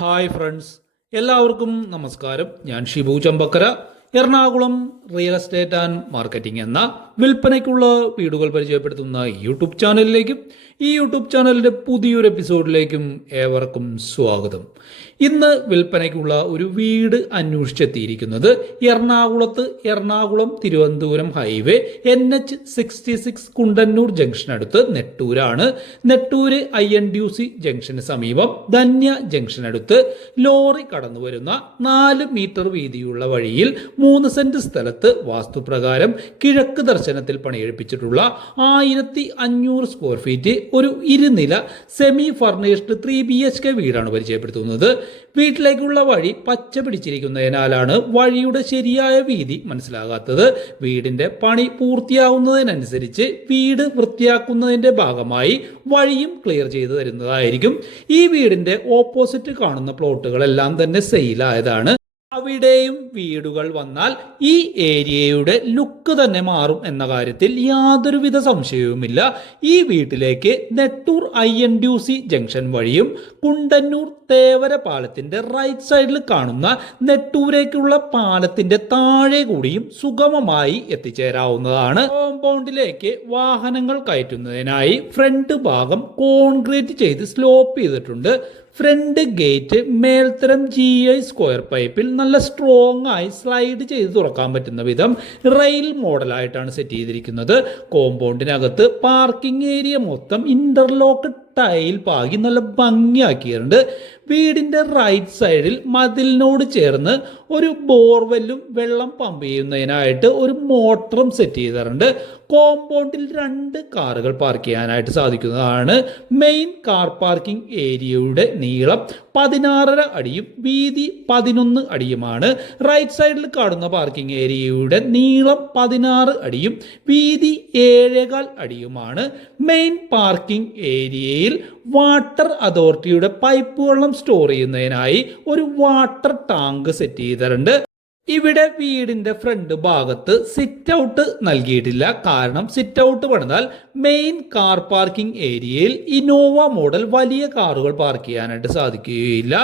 Hi friends എല്ലാവർക്കും നമസ്കാരം. ഞാൻ Shibu Chambakkara. Ernakulam real estate and marketing എന്ന വിൽപ്പനയ്ക്കുള്ള വീടുകൾ പരിചയപ്പെടുത്തുന്ന യൂട്യൂബ് ചാനലിലേക്കും ഈ യൂട്യൂബ് ചാനലിന്റെ പുതിയൊരു എപ്പിസോഡിലേക്കും ഏവർക്കും സ്വാഗതം. ഇന്ന് വിൽപ്പനയ്ക്കുള്ള ഒരു വീട് അന്വേഷിച്ചെത്തിയിരിക്കുന്നത് എറണാകുളത്ത് Ernakulam Thiruvananthapuram highway N H sixty six Kundannoor ജംഗ്ഷനടുത്ത് നെട്ടൂരാണ്. Nettoor I N D U C junction സമീപം ധന്യ ജംഗ്ഷനടുത്ത് ലോറി കടന്നു വരുന്ന നാല് മീറ്റർ വീതിയുള്ള വഴിയിൽ മൂന്ന് സെന്റ് സ്ഥലത്ത് വാസ്തുപ്രകാരം കിഴക്ക് ദർശനത്തിൽ പണിയെടുപ്പിച്ചിട്ടുള്ള ആയിരത്തി അഞ്ഞൂറ് സ്ക്വയർ ഫീറ്റ് ഒരു ഇരുനില semi furnished three B H K വീടാണ് പരിചയപ്പെടുത്തുന്നത്. വീട്ടിലേക്കുള്ള വഴി പച്ച പിടിച്ചിരിക്കുന്നതിനാലാണ് വഴിയുടെ ശരിയായ വീതി മനസ്സിലാകാത്തത്. വീടിന്റെ പണി പൂർത്തിയാവുന്നതിനനുസരിച്ച് വീട് വൃത്തിയാക്കുന്നതിന്റെ ഭാഗമായി വഴിയും ക്ലിയർ ചെയ്തു തരുന്നതായിരിക്കും. ഈ വീടിന്റെ ഓപ്പോസിറ്റ് കാണുന്ന പ്ലോട്ടുകളെല്ലാം തന്നെ സെയിലായതാണ്. അവിടെയും വീടുകൾ വന്നാൽ ഈ ഏരിയയുടെ ലുക്ക് തന്നെ മാറും എന്ന കാര്യത്തിൽ യാതൊരുവിധ സംശയവുമില്ല. ഈ വീട്ടിലേക്ക് Nettoor I N D C junction വഴിയും കുണ്ടന്നൂർ തേവര പാലത്തിന്റെ റൈറ്റ് സൈഡിൽ കാണുന്ന നെട്ടൂരേക്കുള്ള പാലത്തിന്റെ താഴെ കൂടിയും സുഗമമായി എത്തിച്ചേരാവുന്നതാണ്. കോമ്പൗണ്ടിലേക്ക് വാഹനങ്ങൾ കയറ്റുന്നതിനായി ഫ്രണ്ട് ഭാഗം കോൺക്രീറ്റ് ചെയ്ത് സ്ലോപ്പ് ചെയ്തിട്ടുണ്ട്. ഫ്രണ്ട് ഗേറ്റ് മേൽത്തരം ജി ഐ സ്ക്വയർ പൈപ്പിൽ നല്ല സ്ട്രോങ് ആയി സ്ലൈഡ് ചെയ്ത് തുറക്കാൻ പറ്റുന്ന വിധം റെയിൽ മോഡലായിട്ടാണ് സെറ്റ് ചെയ്തിരിക്കുന്നത്. കോമ്പൗണ്ടിനകത്ത് പാർക്കിംഗ് ഏരിയ മൊത്തം ഇന്റർലോക്ക് ടൈൽ പാകി നല്ല ഭംഗിയാക്കിയിട്ടുണ്ട്. വീടിന്റെ റൈറ്റ് സൈഡിൽ മതിലിനോട് ചേർന്ന് ഒരു ബോർവെല്ലും വെള്ളം പമ്പ് ചെയ്യുന്നതിനായിട്ട് ഒരു മോട്ടറും സെറ്റ് ചെയ്തിട്ടുണ്ട്. കോമ്പൗണ്ടിൽ രണ്ട് കാറുകൾ പാർക്ക് ചെയ്യാനായിട്ട് സാധിക്കുന്നതാണ്. മെയിൻ കാർ പാർക്കിംഗ് ഏരിയയുടെ നീളം പതിനാറര അടിയും വീതി പതിനൊന്ന് അടിയുമാണ്. റൈറ്റ് സൈഡിൽ കാണുന്ന പാർക്കിംഗ് ഏരിയയുടെ നീളം പതിനാറ് അടിയും വീതി ഏഴേകാൽ അടിയുമാണ്. മെയിൻ പാർക്കിംഗ് ഏരിയയിൽ വാട്ടർ അതോറിറ്റിയുടെ പൈപ്പ് വെള്ളം സ്റ്റോർ ചെയ്യുന്നതിനായി ഒരു വാട്ടർ ടാങ്ക് സെറ്റ് ചെയ്തിട്ടുണ്ട്. ഇവിടെ വീടിന്റെ ഫ്രണ്ട് ഭാഗത്ത് സിറ്റ് ഔട്ട് നൽകിയിട്ടില്ല. കാരണം സിറ്റ് ഔട്ട് പണിതാൽ മെയിൻ കാർ പാർക്കിംഗ് ഏരിയയിൽ ഇനോവ മോഡൽ വലിയ കാറുകൾ പാർക്ക് ചെയ്യാനായിട്ട് സാധിക്കുകയില്ല.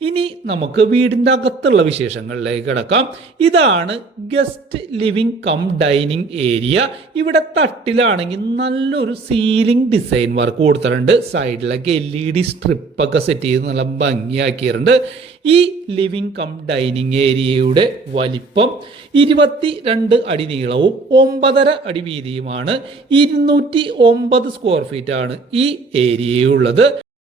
ഇനി നമുക്ക് വീടിന്റെ അകത്തുള്ള വിശേഷങ്ങളിലേക്ക് കിടക്കാം. ഇതാണ് guest living cum dining area ഇവിടെ തട്ടിലാണെങ്കിൽ നല്ലൊരു സീലിംഗ് ഡിസൈൻ വർക്ക് കൊടുത്തിട്ടുണ്ട്. സൈഡിലൊക്കെ എൽ ഇ ഡി സ്ട്രിപ്പൊക്കെ സെറ്റ് ചെയ്ത് നല്ല ഭംഗിയാക്കിയിട്ടുണ്ട്. ഈ ലിവിംഗ് കം ഡൈനിങ് ഏരിയയുടെ വലിപ്പം ഇരുപത്തി രണ്ട് അടി നീളവും ഒമ്പതര അടി വീതിയുമാണ്. ഇരുന്നൂറ്റി ഒമ്പത് സ്ക്വയർ ഫീറ്റ് ആണ് ഈ ഏരിയയുള്ളത്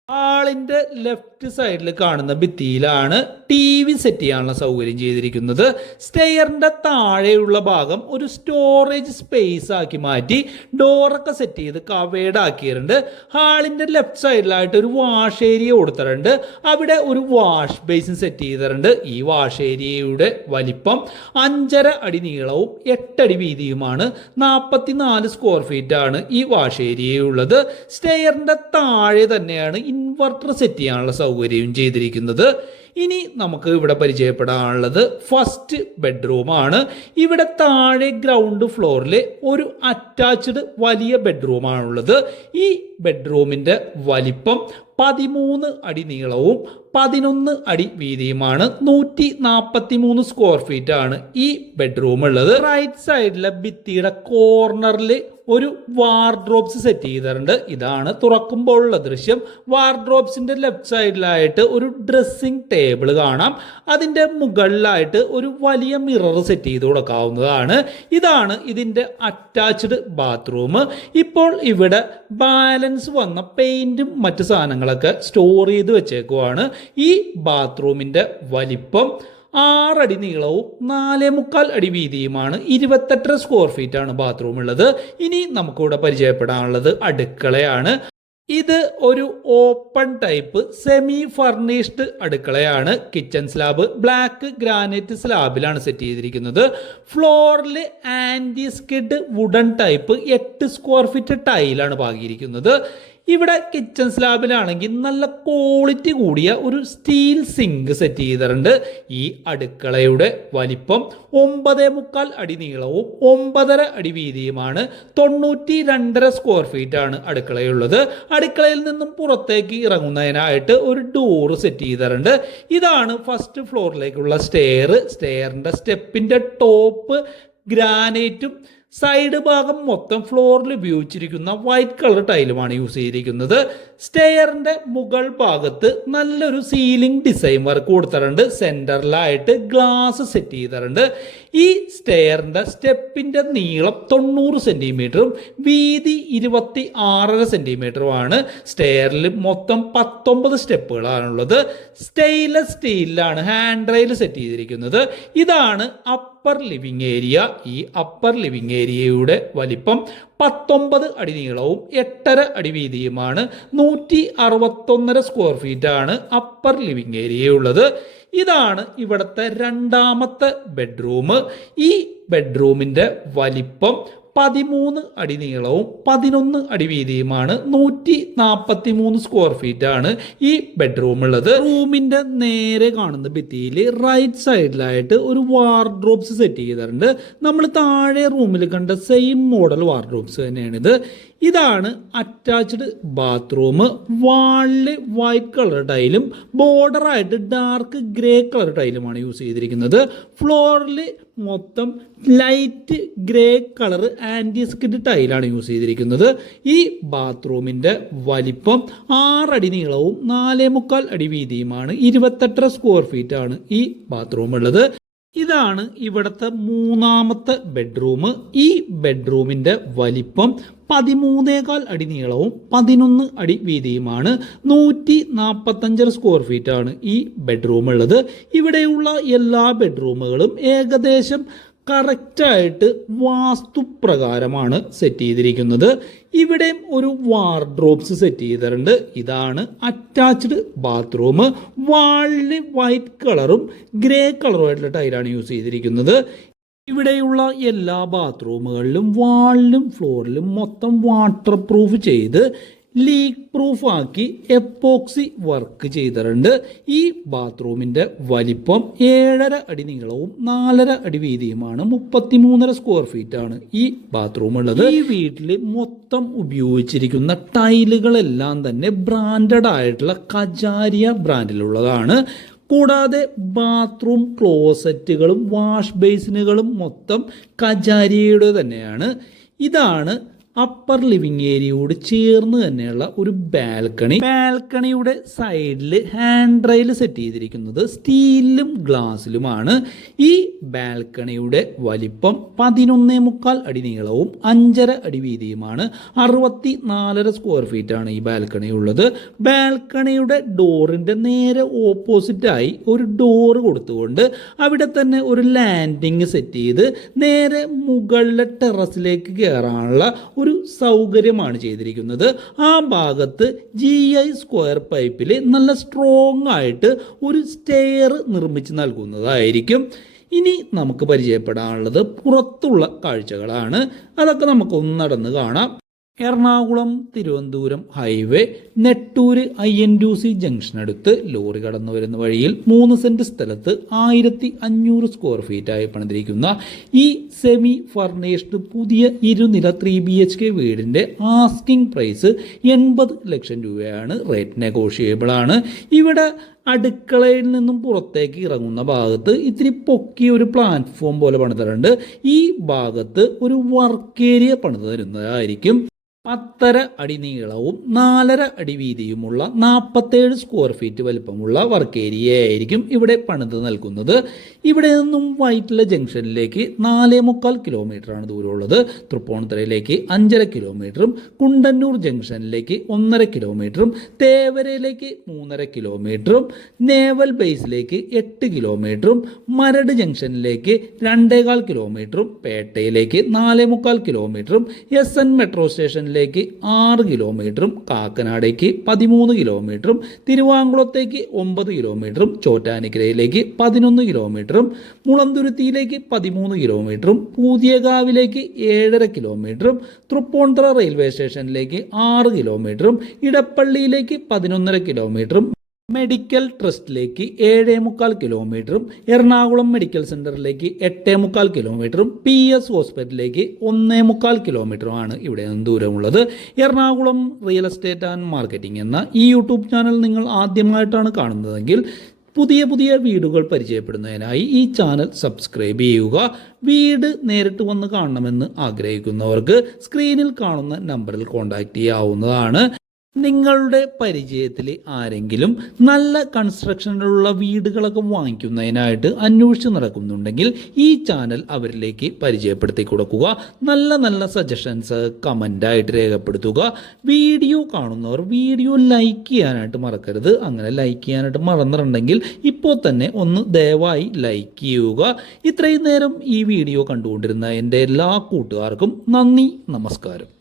ആളിന്റെ ലെഫ്റ്റ് സൈഡിൽ കാണുന്ന ഭിത്തിയിലാണ് ടി വി സെറ്റ് ചെയ്യാനുള്ള സൗകര്യം ചെയ്തിരിക്കുന്നത്. സ്റ്റെയറിന്റെ താഴെയുള്ള ഭാഗം ഒരു സ്റ്റോറേജ് സ്പേസ് ആക്കി മാറ്റി ഡോറൊക്കെ സെറ്റ് ചെയ്ത് കവേഡ് ആക്കിയിട്ടുണ്ട് ഹാളിന്റെ ലെഫ്റ്റ് സൈഡിലായിട്ട് ഒരു വാഷ് ഏരിയ കൊടുത്തിട്ടുണ്ട്. അവിടെ ഒരു വാഷ് ബേസിൻ സെറ്റ് ചെയ്തിട്ടുണ്ട്. ഈ വാഷ് ഏരിയയുടെ വലിപ്പം അഞ്ചര അടി നീളവും എട്ടടി വീതിയുമാണ്. നാൽപ്പത്തിനാല് സ്ക്വയർ ഫീറ്റാണ് ഈ വാഷ് ഏരിയയുള്ളത്. സ്റ്റെയറിന്റെ താഴെ തന്നെയാണ് ഇൻവെർട്ടർ സെറ്റ് ചെയ്യാനുള്ള സൗകര്യവും ചെയ്തിരിക്കുന്നത്. ഇനി നമുക്ക് ഇവിടെ പരിചയപ്പെടാനുള്ളത് ഫസ്റ്റ് ബെഡ്റൂമാണ് ഇവിടെ താഴെ ഗ്രൗണ്ട് ഫ്ലോറിൽ ഒരു അറ്റാച്ച്ഡ് വലിയ ബെഡ്റൂമാണുള്ളത് ഈ ബെഡ്റൂമിന്റെ വലിപ്പം പതിമൂന്ന് അടി നീളവും പതിനൊന്ന് അടി വീതിയുമാണ്. നൂറ്റി നാൽപ്പത്തി മൂന്ന് സ്ക്വയർ ഫീറ്റ് ആണ് ഈ ബെഡ്റൂം ഉള്ളത്. റൈറ്റ് സൈഡിലെ ഭിത്തിയുടെ കോർണറിൽ ഒരു വാർഡ്രോബ്സ് സെറ്റ് ചെയ്തിട്ടുണ്ട്. ഇതാണ് തുറക്കുമ്പോഴുള്ള ദൃശ്യം. വാർഡ്രോബ്സിന്റെ ലെഫ്റ്റ് സൈഡിലായിട്ട് ഒരു ഡ്രസ്സിംഗ് ടേബിൾ കാണാം. അതിന്റെ മുകളിലായിട്ട് ഒരു വലിയ മിറർ സെറ്റ് ചെയ്ത് കൊടുക്കാവുന്നതാണ്. ഇതാണ് ഇതിന്റെ അറ്റാച്ച്ഡ് ബാത്റൂം ഇപ്പോൾ ഇവിടെ ബാലൻസ് വന്ന പെയിന്റും മറ്റ് സാധനങ്ങളൊക്കെ സ്റ്റോർ ചെയ്ത് വെച്ചേക്കുവാണ്. ഈ ബാത്റൂമിന്റെ വലിപ്പം ആറടി നീളവും നാലേ മുക്കാൽ അടി വീതിയുമാണ്. ഇരുപത്തെട്ടര സ്ക്വയർ ഫീറ്റ് ആണ് ബാത്റൂം ഉള്ളത്. ഇനി നമുക്കിവിടെ പരിചയപ്പെടാനുള്ളത് അടുക്കളയാണ്. ഇത് ഒരു ഓപ്പൺ ടൈപ്പ് സെമി ഫർണിഷ്ഡ് അടുക്കളയാണ്. കിച്ചൺ സ്ലാബ് ബ്ലാക്ക് ഗ്രാനൈറ്റ് സ്ലാബിലാണ് സെറ്റ് ചെയ്തിരിക്കുന്നത്. ഫ്ലോറിൽ ആന്റി സ്കിഡ് വുഡൻ ടൈപ്പ് എട്ട് സ്ക്വയർ ഫീറ്റ് ടൈലാണ് പാകിയിരിക്കുന്നത്. ഇവിടെ കിച്ചൺ സ്ലാബിലാണെങ്കിൽ നല്ല ക്വാളിറ്റി കൂടിയ ഒരു സ്റ്റീൽ സിങ്ക് സെറ്റ് ചെയ്തിട്ടുണ്ട്. ഈ അടുക്കളയുടെ വലിപ്പം ഒമ്പതേ മുക്കാൽ അടി നീളവും ഒമ്പതര അടി വീതിയുമാണ്. തൊണ്ണൂറ്റി രണ്ടര സ്ക്വയർ ഫീറ്റ് ആണ് അടുക്കളയുള്ളത്. അടുക്കളയിൽ നിന്നും പുറത്തേക്ക് ഇറങ്ങുന്നതിനായിട്ട് ഒരു ഡോറ് സെറ്റ് ചെയ്തിട്ടുണ്ട്. ഇതാണ് ഫസ്റ്റ് ഫ്ലോറിലേക്കുള്ള സ്റ്റെയർ സ്റ്റെയറിന്റെ സ്റ്റെപ്പിന്റെ ടോപ്പ് ഗ്രാനൈറ്റും സൈഡ് ഭാഗം മൊത്തം ഫ്ലോറിൽ ഉപയോഗിച്ചിരിക്കുന്ന വൈറ്റ് കളർ ടൈലുമാണ് യൂസ് ചെയ്തിരിക്കുന്നത്. സ്റ്റെയറിന്റെ മുകൾ ഭാഗത്ത് നല്ലൊരു സീലിംഗ് ഡിസൈൻ വർക്ക് കൊടുത്തിട്ടുണ്ട്. സെന്ററിലായിട്ട് ഗ്ലാസ് സെറ്റ് ചെയ്തിട്ടുണ്ട്. ഈ സ്റ്റെയറിന്റെ സ്റ്റെപ്പിന്റെ നീളം തൊണ്ണൂറ് സെന്റിമീറ്ററും വീതി ഇരുപത്തി ആറര സെന്റിമീറ്ററുമാണ്. സ്റ്റെയറിൽ മൊത്തം പത്തൊമ്പത് സ്റ്റെപ്പുകളാണുള്ളത്. സ്റ്റെയിൻലെസ് സ്റ്റീലിലാണ് ഹാൻഡ് റെയിൽ സെറ്റ് ചെയ്തിരിക്കുന്നത്. ഇതാണ് അപ്പർ ലിവിംഗ് ഏരിയ. ഈ അപ്പർ ലിവിംഗ് ഏരിയയുടെ വലിപ്പം പത്തൊമ്പത് അടി നീളവും എട്ടര അടി വീതിയുമാണ്. നൂറ്റി അറുപത്തൊന്നര സ്ക്വയർ ഫീറ്റ് ആണ് അപ്പർ ലിവിംഗ് ഏരിയ ഉള്ളത്. ഇതാണ് ഇവിടുത്തെ രണ്ടാമത്തെ ബെഡ്റൂം ഈ ബെഡ്റൂമിന്റെ വലിപ്പം പതിമൂന്ന് അടി നീളവും പതിനൊന്ന് അടി വീതിയുമാണ് നൂറ്റി നാൽപ്പത്തി മൂന്ന് സ്ക്വയർ ഫീറ്റ് ആണ് ഈ ബെഡ്റൂം ഉള്ളത്. റൂമിന്റെ നേരെ കാണുന്ന ഭിത്തിയിൽ റൈറ്റ് സൈഡിലായിട്ട് ഒരു വാർഡ്രോബ്സ് സെറ്റ് ചെയ്തിട്ടുണ്ട്. നമ്മൾ താഴെ റൂമിൽ കണ്ട സെയിം മോഡൽ വാർഡ്രോബ്സ് തന്നെയാണിത്. ഇതാണ് അറ്റാച്ച്ഡ് ബാത്റൂം വാളിൽ വൈറ്റ് കളർ ടൈലും ബോർഡറായിട്ട് ഡാർക്ക് ഗ്രേ കളർ ടൈലുമാണ് യൂസ് ചെയ്തിരിക്കുന്നത്. ഫ്ലോറിൽ മൊത്തം ലൈറ്റ് ഗ്രേ കളർ ആന്റിസ്കിഡ് ടൈലാണ് യൂസ് ചെയ്തിരിക്കുന്നത്. ഈ ബാത്റൂമിന്റെ വലിപ്പം ആറടി നീളവും നാലേ മുക്കാൽ അടി വീതിയുമാണ്. ഇരുപത്തെട്ടര സ്ക്വയർ ഫീറ്റ് ആണ് ഈ ബാത്റൂം ഉള്ളത്. ഇതാണ് ഇവിടുത്തെ മൂന്നാമത്തെ ബെഡ്റൂം ഈ ബെഡ്റൂമിന്റെ വലിപ്പം പതിമൂന്നേകാൽ അടി നീളവും പതിനൊന്ന് അടി വീതിയുമാണ്. നൂറ്റി നാൽപ്പത്തഞ്ചര സ്ക്വയർ ഫീറ്റാണ് ഈ ബെഡ്റൂം ഉള്ളത്. ഇവിടെയുള്ള എല്ലാ ബെഡ്റൂമുകളും ഏകദേശം കറക്റ്റായിട്ട് വാസ്തുപ്രകാരമാണ് സെറ്റ് ചെയ്തിരിക്കുന്നത്. ഇവിടെയും ഒരു വാർഡ്രോബ്സ് സെറ്റ് ചെയ്തിട്ടുണ്ട്. ഇതാണ് അറ്റാച്ച്ഡ് ബാത്റൂം വാളിന് വൈറ്റ് കളറും ഗ്രേ കളറുമായിട്ടുള്ള ടൈലാണ് യൂസ് ചെയ്തിരിക്കുന്നത്. ഇവിടെയുള്ള എല്ലാ ബാത്റൂമുകളിലും വാളിലും ഫ്ലോറിലും മൊത്തം വാട്ടർ പ്രൂഫ് ചെയ്ത് ലീക്ക് പ്രൂഫ് ആക്കി എപ്പോക്സി വർക്ക് ചെയ്തിട്ടുണ്ട്. ഈ ബാത്റൂമിന്റെ വലിപ്പം ഏഴര അടി നീളവും നാലര അടി വീതിയുമാണ്. മുപ്പത്തിമൂന്നര സ്ക്വയർ ഫീറ്റ് ആണ് ഈ ബാത്റൂം ഉള്ളത് ഈ വീട്ടിൽ മൊത്തം ഉപയോഗിച്ചിരിക്കുന്ന ടൈലുകളെല്ലാം തന്നെ ബ്രാൻഡഡ് ആയിട്ടുള്ള കജാരിയ ബ്രാൻഡിലുള്ളതാണ് കൂടാതെ ബാത്റൂം ക്ലോസറ്റുകളും വാഷ് ബേസിനുകളും മൊത്തം കജാരിയയുടെ തന്നെയാണ്. ഇതാണ് അപ്പർ ലിവിങ് ഏരിയയോട് ചേർന്ന് തന്നെയുള്ള ഒരു ബാൽക്കണി ബാൽക്കണിയുടെ സൈഡിൽ ഹാൻഡ് റെയിൽ സെറ്റ് ചെയ്തിരിക്കുന്നത് സ്റ്റീലിലും ഗ്ലാസ്സിലുമാണ്. ഈ ബാൽക്കണിയുടെ വലിപ്പം പതിനൊന്നേ മുക്കാൽ അടി നീളവും അഞ്ചര അടി വീതിയുമാണ്. അറുപത്തി നാലര സ്ക്വയർ ഫീറ്റ് ആണ് ഈ ബാൽക്കണി ഉള്ളത്. ബാൽക്കണിയുടെ ഡോറിന്റെ നേരെ ഓപ്പോസിറ്റായി ഒരു ഡോറ് കൊടുത്തുകൊണ്ട് അവിടെ തന്നെ ഒരു ലാൻഡിങ് സെറ്റ് ചെയ്ത് നേരെ മുകളിലെ ടെറസിലേക്ക് കയറാനുള്ള ഒരു സൗകര്യമാണ് ചെയ്തിരിക്കുന്നത്. ആ ഭാഗത്ത് ജി ഐ സ്ക്വയർ പൈപ്പിൽ നല്ല സ്ട്രോങ് ആയിട്ട് ഒരു സ്റ്റെയർ നിർമ്മിച്ച് നൽകുന്നതായിരിക്കും. ഇനി നമുക്ക് പരിചയപ്പെടാനുള്ളത് പുറത്തുള്ള കാഴ്ചകളാണ്. അതൊക്കെ നമുക്കൊന്ന് നടന്ന് കാണാം. Ernakulam Thiruvananthapuram highway Nettoor I N D C junction അടുത്ത് ലോറി കടന്നു വരുന്ന വഴിയിൽ മൂന്ന് സെന്റ് സ്ഥലത്ത് ആയിരത്തി അഞ്ഞൂറ് സ്ക്വയർ ഫീറ്റായി പണിതിരിക്കുന്ന ഈ സെമി ഫർണിഷ്ഡ് പുതിയ ഇരുനില ത്രീ ബി എച്ച് കെ വീടിന്റെ ആസ്കിംഗ് പ്രൈസ് എൺപത് ലക്ഷം രൂപയാണ്. റേറ്റ് നെഗോഷിയബിൾ ആണ്. ഇവിടെ അടുക്കളയിൽ നിന്നും പുറത്തേക്ക് ഇറങ്ങുന്ന ഭാഗത്ത് ഇത്തിരി പൊക്കിയ ഒരു പ്ലാറ്റ്ഫോം പോലെ പണിതിട്ടുണ്ട്. ഈ ഭാഗത്ത് ഒരു വർക്ക് ഏരിയ പണിത് തരുന്നതായിരിക്കും പത്തര അടി നീളവും നാലര അടി വീതിയുമുള്ള നാൽപ്പത്തേഴ് സ്ക്വയർ ഫീറ്റ് വലിപ്പമുള്ള വർക്ക് ഏരിയ ആയിരിക്കും ഇവിടെ പണിത് നൽകുന്നത്. ഇവിടെ നിന്നും വൈറ്റില ജംഗ്ഷനിലേക്ക് നാലേ മുക്കാൽ കിലോമീറ്ററാണ് ദൂരമുള്ളത്. തൃപ്പൂണിത്തുറയിലേക്ക് അഞ്ചര കിലോമീറ്ററും കുണ്ടന്നൂർ ജംഗ്ഷനിലേക്ക് ഒന്നര കിലോമീറ്ററും തേവരയിലേക്ക് മൂന്നര കിലോമീറ്ററും നേവൽ ബേസിലേക്ക് എട്ട് കിലോമീറ്ററും മരട് ജംഗ്ഷനിലേക്ക് രണ്ടേകാൽ കിലോമീറ്ററും പേട്ടയിലേക്ക് നാലേ മുക്കാൽ കിലോമീറ്ററും എസ് എൻ മെട്രോ സ്റ്റേഷനിലേക്ക് സ്റ്റേഷനിലേക്ക് ആറ് കിലോമീറ്ററും കാക്കനാടേക്ക് പതിമൂന്ന് കിലോമീറ്ററും തിരുവാങ്കുളത്തേക്ക് ഒമ്പത് കിലോമീറ്ററും ചോറ്റാനിക്കരയിലേക്ക് പതിനൊന്ന് കിലോമീറ്ററും മുളന്തുരുത്തിയിലേക്ക് പതിമൂന്ന് കിലോമീറ്ററും പൂതിയകാവിലേക്ക് ഏഴര കിലോമീറ്ററും തൃപ്പൂണിത്തുറ റെയിൽവേ സ്റ്റേഷനിലേക്ക് ആറ് കിലോമീറ്ററും ഇടപ്പള്ളിയിലേക്ക് പതിനൊന്നര കിലോമീറ്ററും മെഡിക്കൽ ട്രസ്റ്റിലേക്ക് ഏഴേ മുക്കാൽ കിലോമീറ്ററും എറണാകുളം മെഡിക്കൽ സെന്ററിലേക്ക് എട്ടേ മുക്കാൽ കിലോമീറ്ററും പി എസ് ഹോസ്പിറ്റലിലേക്ക് ഒന്നേ മുക്കാൽ കിലോമീറ്ററുമാണ് ഇവിടെ നിന്ന് ദൂരമുള്ളത്. Ernakulam real estate and marketing എന്ന ഈ യൂട്യൂബ് ചാനൽ നിങ്ങൾ ആദ്യമായിട്ടാണ് കാണുന്നതെങ്കിൽ പുതിയ പുതിയ വീടുകൾ പരിചയപ്പെടുന്നതിനായി ഈ ചാനൽ സബ്സ്ക്രൈബ് ചെയ്യുക. വീട് നേരിട്ട് വന്ന് കാണണമെന്ന് ആഗ്രഹിക്കുന്നവർക്ക് സ്ക്രീനിൽ കാണുന്ന നമ്പറിൽ കോൺടാക്റ്റ് ചെയ്യാവുന്നതാണ്. നിങ്ങളുടെ പരിചയത്തിൽ ആരെങ്കിലും നല്ല കൺസ്ട്രക്ഷനിലുള്ള വീടുകളൊക്കെ വാങ്ങിക്കുന്നതിനായിട്ട് അന്വേഷിച്ച് നടക്കുന്നുണ്ടെങ്കിൽ ഈ ചാനൽ അവരിലേക്ക് പരിചയപ്പെടുത്തി കൊടുക്കുക. നല്ല നല്ല സജഷൻസ് കമന്റായിട്ട് രേഖപ്പെടുത്തുക. വീഡിയോ കാണുന്നവർ വീഡിയോ ലൈക്ക് ചെയ്യാനായിട്ട് മറക്കരുത്. അങ്ങനെ ലൈക്ക് ചെയ്യാനായിട്ട് മറന്നിട്ടുണ്ടെങ്കിൽ ഇപ്പോൾ തന്നെ ഒന്ന് ദയവായി ലൈക്ക് ചെയ്യുക. ഇത്രയും നേരം ഈ വീഡിയോ കണ്ടുകൊണ്ടിരുന്ന എന്റെ എല്ലാ കൂട്ടുകാർക്കും നന്ദി നമസ്കാരം.